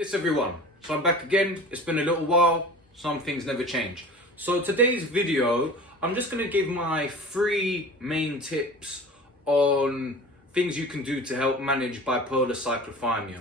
Yes everyone, so I'm back again. It's been a little while, some things never change. So today's video, I'm just going to give my 3 main tips on things you can do to help manage bipolar cyclothymia.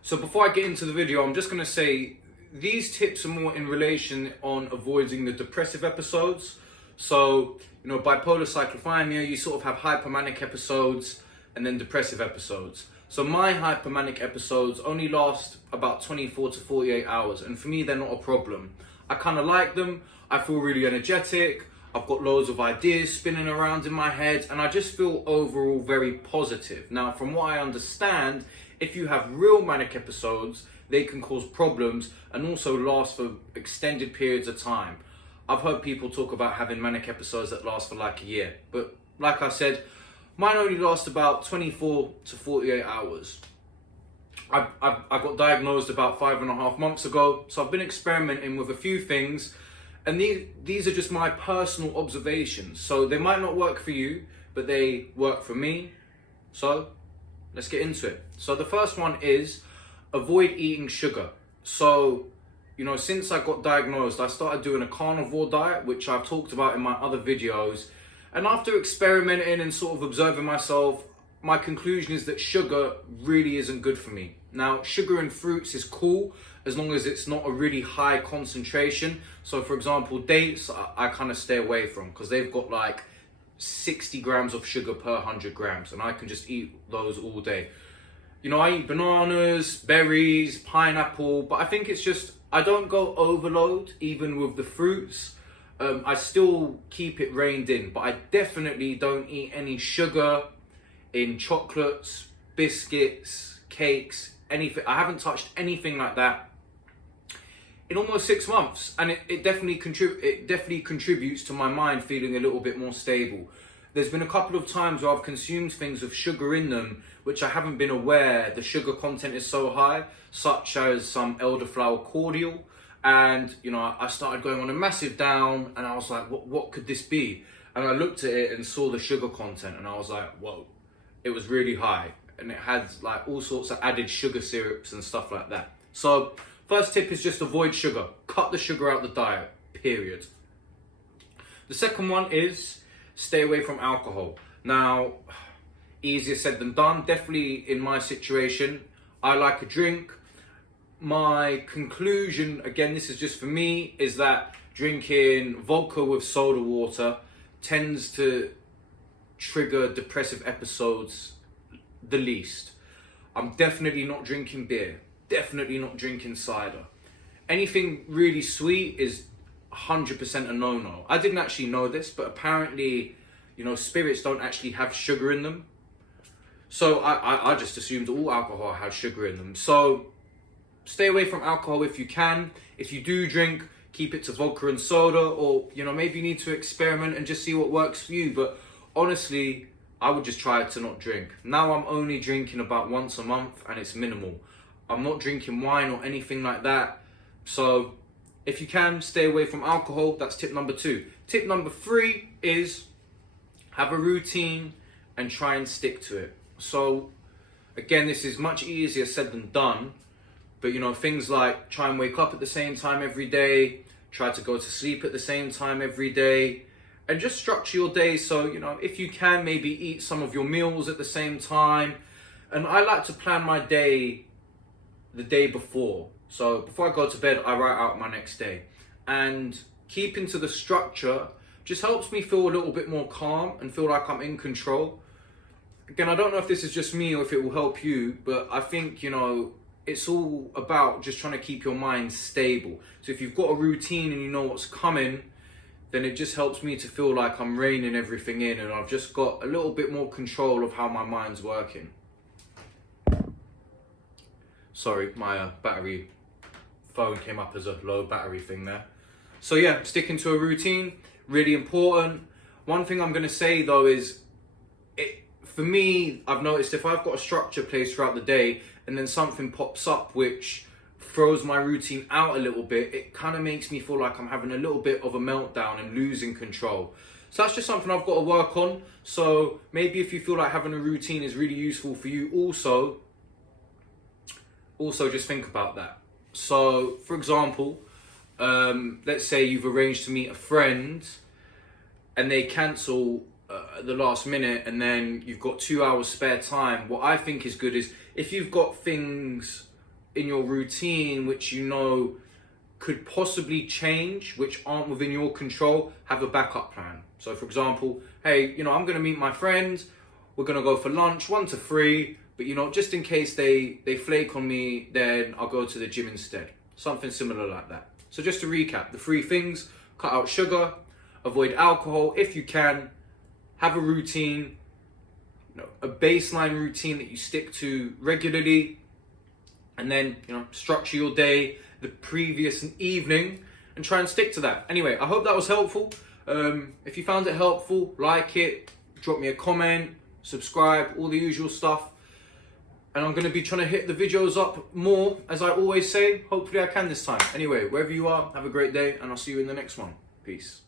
So before I get into the video, I'm just going to say these tips are more in relation on avoiding the depressive episodes. So, bipolar cyclothymia, you sort of have hypomanic episodes and then depressive episodes. So my hypomanic episodes only last about 24 to 48 hours, and for me they're not a problem. I kind of like them, I feel really energetic, I've got loads of ideas spinning around in my head, and I just feel overall very positive. Now, from what I understand, if you have real manic episodes, they can cause problems and also last for extended periods of time. I've heard people talk about having manic episodes that last for like a year, but like I said, mine only last about 24 to 48 hours. I got diagnosed about 5.5 months ago, so I've been experimenting with a few things, and these are just my personal observations. So they might not work for you, but they work for me. So let's get into it. So the first one is avoid eating sugar. So, since I got diagnosed, I started doing a carnivore diet, which I've talked about in my other videos. And after experimenting and sort of observing myself, my conclusion is that sugar really isn't good for me. Now, sugar in fruits is cool as long as it's not a really high concentration. So for example, dates, I kind of stay away from because they've got like 60 grams of sugar per 100 grams, and I can just eat those all day. I eat bananas, berries, pineapple, but I think it's just, I don't go overload even with the fruits. I still keep it reined in, but I definitely don't eat any sugar in chocolates, biscuits, cakes, anything. I haven't touched anything like that in almost 6 months, and it definitely contributes to my mind feeling a little bit more stable. There's been a couple of times where I've consumed things with sugar in them, which I haven't been aware the sugar content is so high, such as some elderflower cordial. And, I started going on a massive down, and I was like, what could this be? And I looked at it and saw the sugar content, and I was like, whoa, it was really high. And it had like all sorts of added sugar syrups and stuff like that. So first tip is just avoid sugar. Cut the sugar out the diet, period. The second one is stay away from alcohol. Now, easier said than done. Definitely in my situation, I like a drink. My conclusion, again, this is just for me, is that drinking vodka with soda water tends to trigger depressive episodes the least. I'm definitely not drinking beer, definitely not drinking cider. Anything really sweet is 100% a no-no. I didn't actually know this, but apparently, spirits don't actually have sugar in them. So I just assumed all alcohol has sugar in them. So stay away from alcohol if you can. If you do drink, keep it to vodka and soda, or maybe you need to experiment and just see what works for you. But honestly, I would just try to not drink. Now I'm only drinking about once a month, and it's minimal. I'm not drinking wine or anything like that. So if you can, stay away from alcohol. That's tip number 2. Tip number 3 is have a routine and try and stick to it. So again, this is much easier said than done. But things like try and wake up at the same time every day, try to go to sleep at the same time every day, and just structure your day so, if you can, maybe eat some of your meals at the same time. And I like to plan my day the day before. So before I go to bed, I write out my next day. And keeping to the structure just helps me feel a little bit more calm and feel like I'm in control. Again, I don't know if this is just me or if it will help you, but I think, it's all about just trying to keep your mind stable. So if you've got a routine and you know what's coming, then it just helps me to feel like I'm reining everything in, and I've just got a little bit more control of how my mind's working. Sorry, my phone came up as a low battery thing there. So yeah, sticking to a routine, really important. One thing I'm going to say though is, for me, I've noticed if I've got a structure placed throughout the day and then something pops up which throws my routine out a little bit, it kind of makes me feel like I'm having a little bit of a meltdown and losing control. So that's just something I've got to work on. So maybe if you feel like having a routine is really useful for you also, also just think about that. So, for example, let's say you've arranged to meet a friend and they cancel at the last minute, and then you've got 2 hours spare time. What I think is good is if you've got things in your routine which you know could possibly change, which aren't within your control, have a backup plan. So for example, hey, I'm gonna meet my friend, we're gonna go for lunch, 1 to 3, but just in case they flake on me, then I'll go to the gym instead. Something similar like that. So just to recap, the 3 things: cut out sugar, avoid alcohol if you can, have a routine, a baseline routine that you stick to regularly, and then structure your day the previous evening and try and stick to that. Anyway, I hope that was helpful. If you found it helpful, like it, drop me a comment, subscribe, all the usual stuff. And I'm going to be trying to hit the videos up more, as I always say. Hopefully I can this time. Anyway, wherever you are, have a great day, and I'll see you in the next one. Peace.